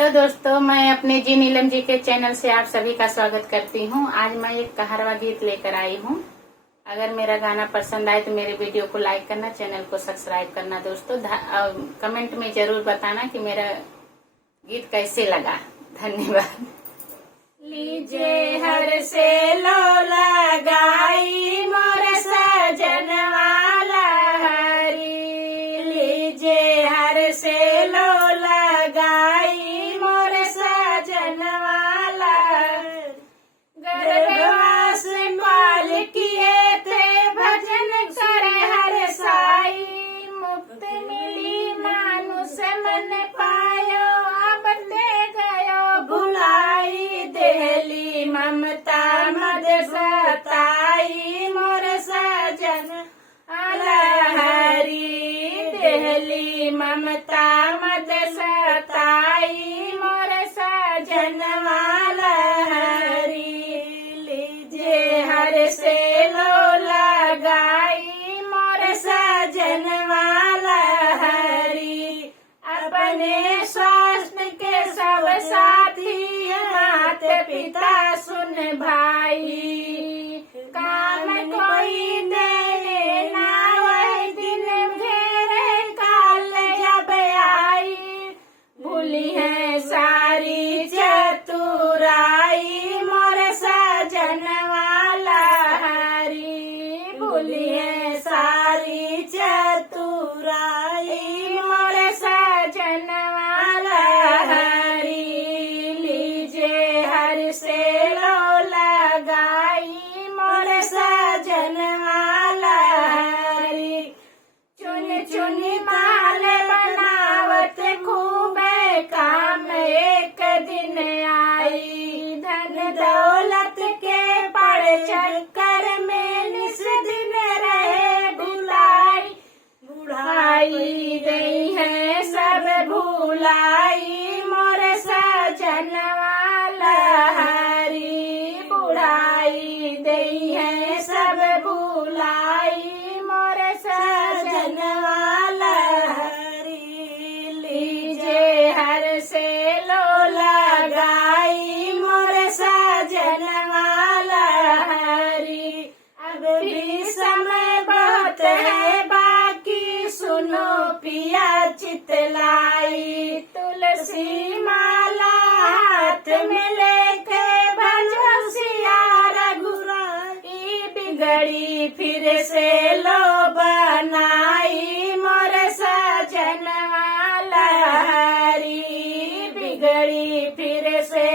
Hello दोस्तों, मैं अपने जी नीलम जी के चैनल से आप सभी का स्वागत करती हूँ। आज मैं एक कहारवा गीत लेकर आई हूँ। अगर मेरा गाना पसंद आए तो मेरे वीडियो को लाइक करना, चैनल को सब्सक्राइब करना दोस्तों। कमेंट में जरूर बताना कि मेरा गीत कैसे लगा। धन्यवाद। लीजे हर से लो लगाई मोर सजन वाला हरी, लीजे हर से लो लगाई मोर सजन वाला। गर्भवास पाल किए थे भजन कर हर साई, मुक्त मिली मानुष मन पायो अब ते गयो भुलाई। देहली ममता मद सताई मोर सजन हरी, देहली ममता मद सताई मोर सजन वाला हरी। लीजे हर से लो लगाई मोर सजन वाला हरी। अपने स्वास्थ्य के सब साथी मात पिता सुन भाई, काम कोई देने ना वही दिन घेरे काल जब आई। भूली है सारी चतुराई मोर सजन वाला हरी, भूली है सारी चतुराई मोर सजन वाला हरी। लीजे हर से लो लगाई मोर सजन वाला हरी। चुन चुन माल बनावत खूबे काम एक दिन आई, धन दौलत के पड़ चक्कर में निस दिन रहे भुलाई। बुढ़ाई गई है सब भुलाई मोर सजन वाला हरी, बुढ़ाई गई है सब भुलाई मोर सजन वाला हरी। लीजे हर से लो लगाई मोर सजन वाला हरी। अब भी समय बहुत है बाकी, सुनो पिया चितलाई। तुलसी माला हाथ में लेके भजो सिया रघुराई, बिगड़ी फिर से लो बनाई मोर सजन वाला हरी, बिगड़ी फिर से